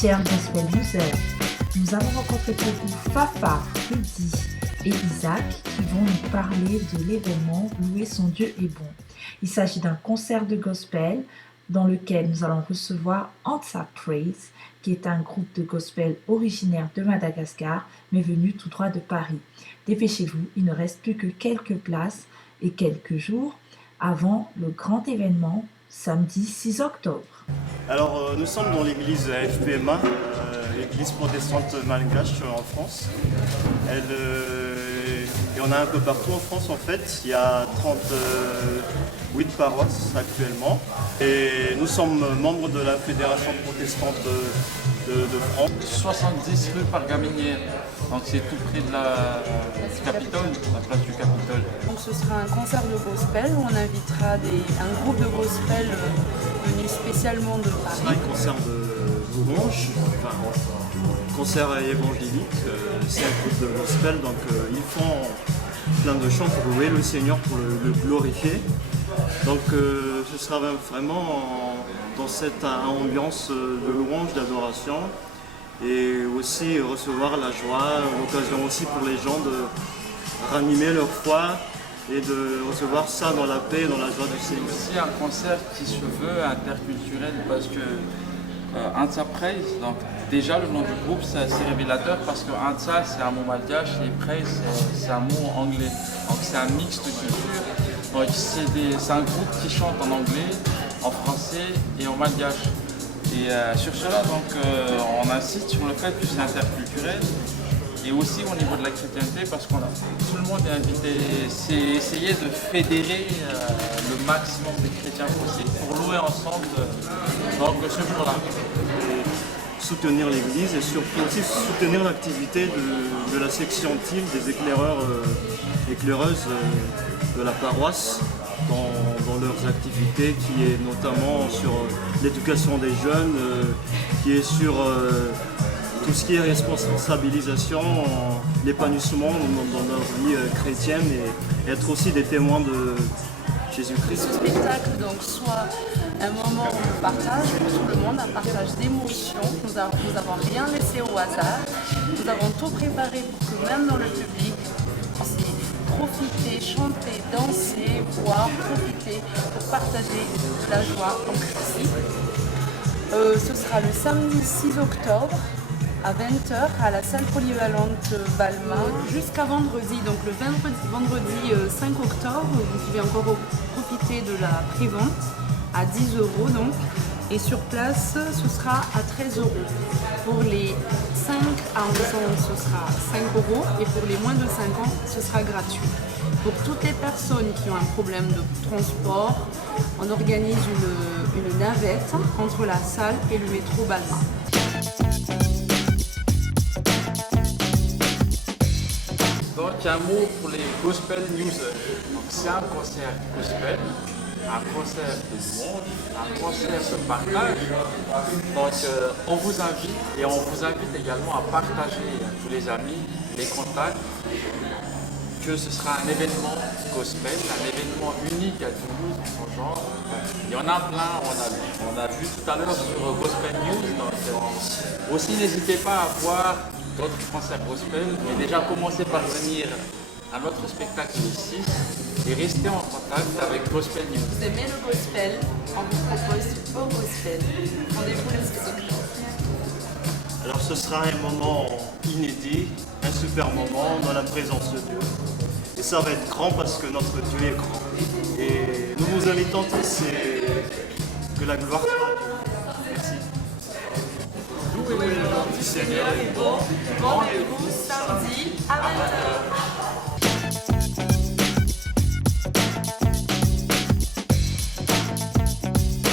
Chers Gospel Users, nous avons rencontré pour vous Fafa, Rudy et Isaac qui vont nous parler de l'événement Louer son Dieu est bon. Il s'agit d'un concert de gospel dans lequel nous allons recevoir Ansa Praise, qui est un groupe de gospel originaire de Madagascar, mais venu tout droit de Paris. Dépêchez-vous, il ne reste plus que quelques places et quelques jours avant le grand événement, samedi 6 octobre. Alors, nous sommes dans l'église FPMA, l'église protestante malgache en France. Il y en a un peu partout en France en fait. Il y a 38 paroisses actuellement. Et nous sommes membres de la Fédération protestante de France. 70 rue Pargaminière, donc c'est tout près de la Capitole, la place du Capitole. Donc ce sera un concert de gospel où on invitera un groupe de gospel venu spécialement de Paris. Ce sera un concert de louange, enfin concert évangélique. C'est un groupe de gospel, donc ils font plein de chants pour louer le Seigneur, pour le glorifier. Donc ce sera vraiment dans cette ambiance de louange, d'adoration, et aussi recevoir la joie, l'occasion aussi pour les gens de ranimer leur foi et de recevoir ça dans la paix et dans la joie du Seigneur. C'est aussi un concert qui se veut interculturel parce que Ansa Praise, donc déjà le nom du groupe c'est révélateur parce que Ansa c'est un mot malgache et Praise c'est un mot anglais, donc c'est un mix de cultures. Donc c'est un groupe qui chante en anglais, en français et en malgache. Et sur cela, donc, on insiste sur le fait que c'est interculturel et aussi au niveau de la chrétienté parce que tout le monde est invité. C'est essayer de fédérer le maximum de chrétiens possible pour louer ensemble donc, ce jour-là. Soutenir l'église et surtout aussi soutenir l'activité de la section TIL, des éclaireuses de la paroisse dans leurs activités, qui est notamment sur l'éducation des jeunes, qui est sur tout ce qui est responsabilisation, l'épanouissement dans leur vie chrétienne et être aussi des témoins de Jésus-Christ. Ce spectacle donc soit un moment où on partage pour tout le monde, un partage d'émotions. Nous n'avons rien laissé au hasard. Nous avons tout préparé pour que même dans le public, on puisse profiter, chanter, danser, boire, profiter pour partager de la joie en Christ. Ce sera le samedi 6 octobre à 20h à la salle polyvalente Balma jusqu'à vendredi. Donc le vendredi 5 octobre, vous pouvez encore profiter de la prévente à 10 € donc. Et sur place, ce sera à 13 €. Pour les 5 à 11 ans, ce sera 5 € et pour les moins de 5 ans, ce sera gratuit. Pour toutes les personnes qui ont un problème de transport, on organise une navette entre la salle et le métro Balma. Donc un mot pour les gospel users. Donc c'est un concert gospel, un concert de monde, un concert de partage. Donc on vous invite et on vous invite également à partager à tous les amis, les contacts, que ce sera un événement gospel, un événement unique à Toulouse en son genre. Il y en a plein, on a vu tout à l'heure sur Gospel News. Donc, aussi n'hésitez pas à voir d'autres concerts gospel, mais déjà commencez par venir à notre spectacle ici et restez en contact avec Gospel News. Vous aimez le gospel, on vous propose au gospel. Rendez-vous le 6 octobre. Alors ce sera un moment inédit, un super moment dans la présence de Dieu. Et ça va être grand parce que notre Dieu est grand. Et nous vous invitons tous et que la gloire soit à Dieu. Merci. Louez le nom du Seigneur est bon. Rendez-vous samedi à 20h.